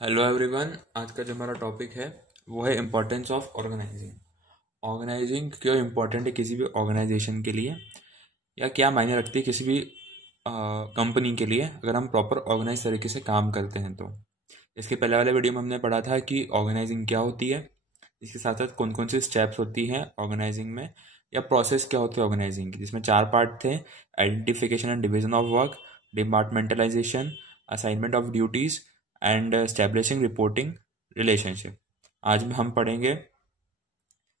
Hello everyone. आज का जो हमारा टॉपिक है वो है इम्पोर्टेंस ऑफ ऑर्गेनाइजिंग। ऑर्गेनाइजिंग क्यों इम्पोर्टेंट है किसी भी ऑर्गेनाइजेशन के लिए, या क्या मायने रखती है किसी भी कंपनी के लिए अगर हम प्रॉपर ऑर्गेनाइज तरीके से काम करते हैं। तो इसके पहले वाले वीडियो में हमने पढ़ा था कि ऑर्गेनाइजिंग क्या होती है, इसके साथ साथ कौन कौन सी स्टेप्स होती हैं ऑर्गेनाइजिंग में, या प्रोसेस क्या होती है ऑर्गेनाइजिंग की, जिसमें 4 पार्ट थे: identification and division of work, departmentalisation, assignment of duties and establishing reporting relationship. आज में हम पढ़ेंगे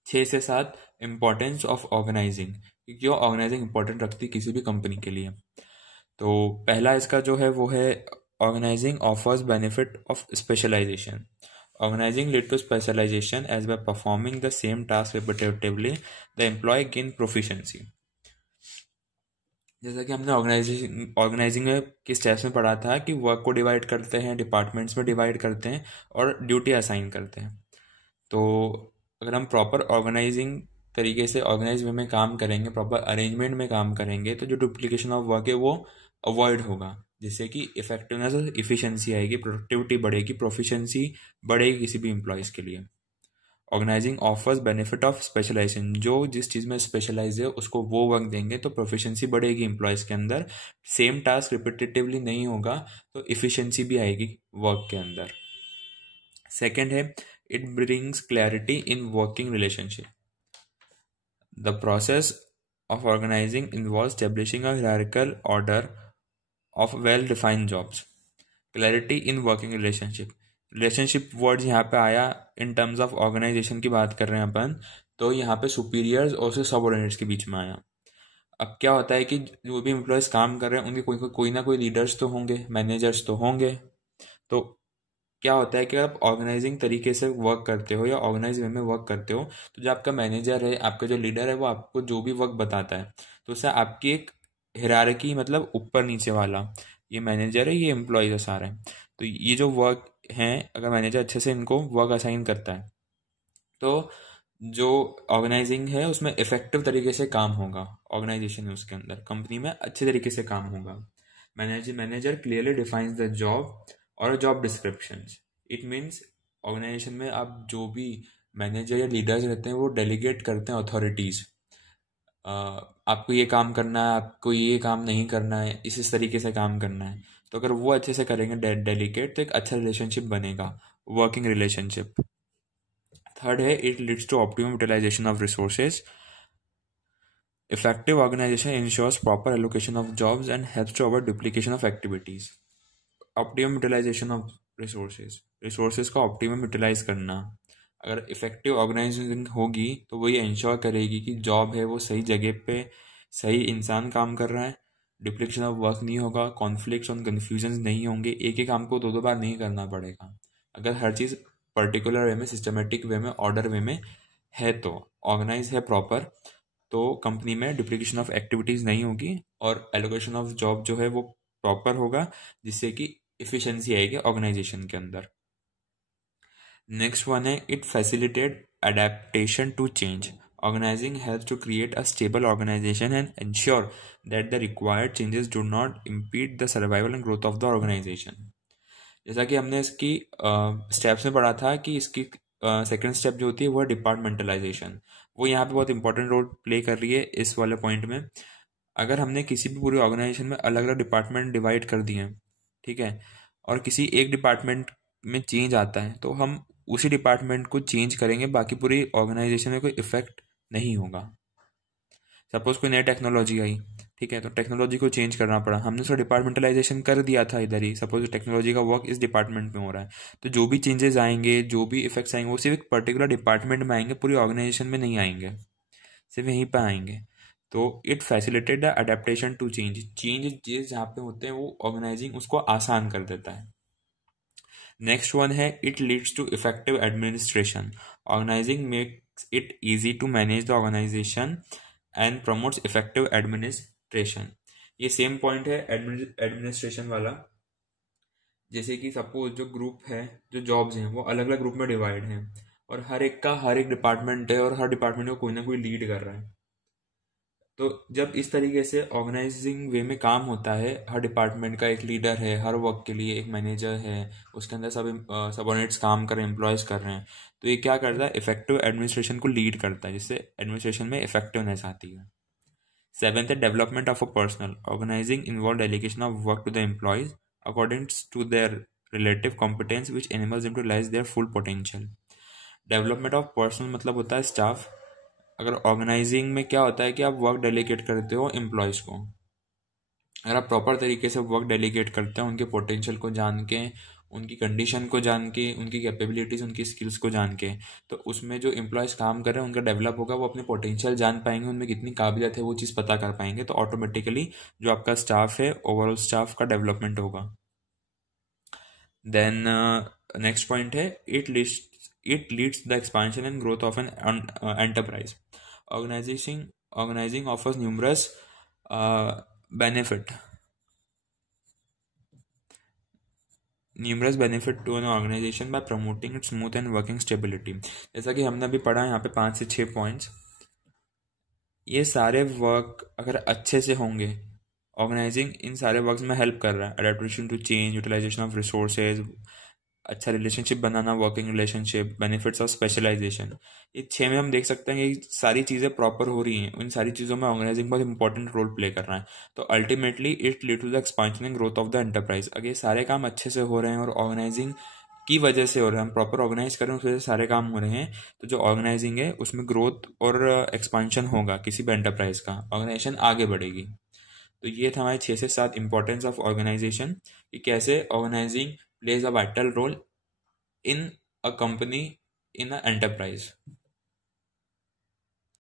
6 से 7 इम्पोर्टेंस ऑफ ऑर्गेनाइजिंग, कि क्यों ऑर्गेनाइजिंग इंपॉर्टेंट रखती है किसी भी कंपनी के लिए। तो पहला इसका जो है वो है organising offers benefit of specialisation. Organising lead to specialisation as by performing the same task repetitively the employee gain proficiency. जैसा कि हमने ऑर्गेनाइजिंग के स्टेप्स में पढ़ा था कि वर्क को डिवाइड करते हैं, डिपार्टमेंट्स में डिवाइड करते हैं और ड्यूटी असाइन करते हैं। तो अगर हम प्रॉपर ऑर्गेनाइजिंग तरीके से ऑर्गेनाइज वे में काम करेंगे, प्रॉपर अरेंजमेंट में काम करेंगे, तो जो डुप्लीकेशन ऑफ वर्क है वो अवॉइड होगा, जिससे कि इफेक्टिवनेस और इफिशियंसी आएगी, प्रोडक्टिविटी बढ़ेगी, प्रोफिशिएंसी बढ़ेगी किसी भी एम्प्लॉयज़ के लिए। Organising offers benefit of specialisation, जो जिस चीज़ में स्पेशलाइज है उसको वो वर्क देंगे तो प्रोफिशिएंसी बढ़ेगी एम्प्लॉयज़ के अंदर। सेम टास्क रिपीटेटिवली नहीं होगा तो इफिशियंसी भी आएगी वर्क के अंदर। सेकेंड है it brings clarity in working relationship. The process of organising involve establishing a hierarchical order of well defined jobs. Clarity in working relationship, relationship word यहाँ पे आया इन टर्म्स ऑफ ऑर्गेनाइजेशन की बात कर रहे हैं अपन, तो यहाँ पे सुपीरियर्स और उसके सबऑर्डिनेट्स के बीच में आया। अब क्या होता है कि जो भी एम्प्लॉयज़ काम कर रहे हैं उनके कोई ना कोई लीडर्स तो होंगे, मैनेजर्स तो होंगे। तो क्या होता है कि अगर आप ऑर्गेनाइजिंग तरीके से वर्क करते हो या ऑर्गेनाइज वे में वर्क करते हो, तो जो आपका मैनेजर है, आपका जो लीडर है, वो आपको जो भी वर्क बताता है तो उससे आपकी एक हिरारकी, मतलब ऊपर नीचे वाला, ये मैनेजर है, ये एम्प्लॉयज है सारे। तो ये जो वर्क हैं, अगर मैनेजर अच्छे से इनको वर्क असाइन करता है तो जो ऑर्गेनाइजिंग है उसमें इफेक्टिव तरीके से काम होगा, ऑर्गेनाइजेशन है उसके अंदर, कंपनी में अच्छे तरीके से काम होगा। Manager clearly defines the job और job descriptions. It means organisation में आप जो भी मैनेजर या लीडर्स रहते हैं वो डेलीगेट करते हैं अथॉरिटीज़। आपको ये काम करना है, आपको ये काम नहीं करना है, इस तरीके से काम करना है। तो अगर वो अच्छे से करेंगे डेलीगेट, तो एक अच्छा रिलेशनशिप बनेगा, वर्किंग रिलेशनशिप। थर्ड है it leads to optimum utilisation of resources. Effective organisation ensures proper allocation of jobs and helps to avoid duplication of activities. Optimum utilisation of resources, resources का optimum utilise करना। अगर effective organising होगी तो वो ये ensure करेगी कि job है वो सही जगह पे सही इंसान काम कर रहा है, डुप्लीकेशन ऑफ वर्क नहीं होगा, कॉन्फ्लिक्ट्स और कन्फ्यूजन नहीं होंगे, एक ही काम को दो दो बार नहीं करना पड़ेगा। अगर हर चीज़ पर्टिकुलर वे में, सिस्टमेटिक वे में, ऑर्डर वे में है, तो ऑर्गेनाइज है प्रॉपर, तो कंपनी में डुप्लीकेशन ऑफ एक्टिविटीज़ नहीं होगी और एलोकेशन ऑफ जॉब जो है वो प्रॉपर होगा, जिससे कि इफिशियंसी आएगी ऑर्गेनाइजेशन के अंदर। नेक्स्ट वन है it facilitate adaptation to change. Organizing helps to create a stable organization and ensure that the required changes do not impede the survival and growth of the organization. जैसा कि हमने इसकी steps में पढ़ा था कि इसकी सेकंड स्टेप जो होती है वो है डिपार्टमेंटलाइजेशन। वो यहाँ पे बहुत इंपॉर्टेंट रोल प्ले कर रही है इस वाले पॉइंट में। अगर हमने किसी भी पूरी ऑर्गेनाइजेशन में अलग अलग डिपार्टमेंट डिवाइड कर दिए हैं, ठीक है, और किसी एक डिपार्टमेंट में चेंज आता है तो हम उसी डिपार्टमेंट को चेंज करेंगे, बाकी पूरी ऑर्गेनाइजेशन में कोई इफेक्ट नहीं होगा। सपोज कोई नई टेक्नोलॉजी आई, ठीक है, तो टेक्नोलॉजी को चेंज करना पड़ा, हमने उसका डिपार्टमेंटलाइजेशन कर दिया था इधर ही। सपोज टेक्नोलॉजी का वर्क इस डिपार्टमेंट में हो रहा है, तो जो भी चेंजेस आएंगे, जो भी इफेक्ट्स आएंगे, वो सिर्फ एक पर्टिकुलर डिपार्टमेंट में आएंगे, पूरी ऑर्गेनाइजेशन में नहीं आएंगे, सिर्फ यहीं पर आएंगे। तो it facilitate the adaptation to change, changes जहाँ पे होते हैं वो ऑर्गेनाइजिंग उसको आसान कर देता है। नेक्स्ट वन है it leads to effective administration. Organising makes it easy to manage the organisation and promotes effective administration. ये सेम पॉइंट है एडमिनिस्ट्रेशन वाला। जैसे कि सपोज जो ग्रुप है, जो जॉब्स हैं वो अलग अलग ग्रुप में डिवाइड हैं, और हर एक का हर एक डिपार्टमेंट है और हर डिपार्टमेंट को कोई ना कोई लीड कर रहा है। तो जब इस तरीके से ऑर्गेनाइजिंग वे में काम होता है, हर डिपार्टमेंट का एक लीडर है, हर वर्क के लिए एक मैनेजर है, उसके अंदर सब सबऑर्डिनेट्स काम कर रहे हैं, एम्प्लॉयज कर रहे हैं, तो ये क्या करता है, इफेक्टिव एडमिनिस्ट्रेशन को लीड करता है, जिससे एडमिनिस्ट्रेशन में इफेक्टिवनेस आती है। सेवेंथ है development of a personal organising involve delegation of work to the employees according to their relative competence which enables them to realize their full potential। Development of personal मतलब होता है staff. अगर organising में क्या होता है कि आप वर्क डेलीगेट करते हो एम्प्लॉयज़ को, अगर आप प्रॉपर तरीके से वर्क डेलीगेट करते हैं, उनके पोटेंशियल को जान के, उनकी कंडीशन को जान के, उनकी कैपेबिलिटीज़, उनकी स्किल्स को जान के, तो उसमें जो एम्प्लॉयज़ काम कर रहे हैं उनका डेवलप होगा, वो अपने पोटेंशियल जान पाएंगे, उनमें कितनी काबिलियत है वो चीज़ पता कर पाएंगे, तो ऑटोमेटिकली जो आपका स्टाफ है, ओवरऑल स्टाफ का डेवलपमेंट होगा। देन नेक्स्ट पॉइंट है it leads the expansion and growth of an enterprise। Organizing offers numerous benefit to an organization by promoting its smooth and working stability। जैसा कि हमने अभी पढ़ा यहाँ पे 5 से 6 पॉइंट्स, ये सारे वर्क अगर अच्छे से होंगे, ऑर्गेनाइजिंग इन सारे वर्क्स में हेल्प कर रहा है, adaptation to change, utilisation of resources, अच्छा रिलेशनशिप बनाना, working relationship, benefits of specialisation, ये 6 में हम देख सकते हैं कि सारी चीज़ें प्रॉपर हो रही हैं, उन सारी चीज़ों में ऑर्गेनाइजिंग बहुत इंपॉर्टेंट रोल प्ले कर रहा है। तो ultimately it lead to the expansion and growth of the enterprise. अगर ये सारे काम अच्छे से हो रहे हैं और ऑर्गेनाइजिंग की वजह से हो रहे हैं, हम प्रॉपर ऑर्गेनाइज कर रहे हैं, उस वजह से सारे काम हो रहे हैं, तो जो ऑर्गेनाइजिंग है उसमें ग्रोथ और एक्सपांशन होगा किसी भी एंटरप्राइज का, ऑर्गेनाइजेशन आगे बढ़ेगी। तो ये था हमारे 6 से 7 इंपॉर्टेंस ऑफ ऑर्गेनाइजेशन, कि कैसे organising plays a vital role in a company, in an enterprise।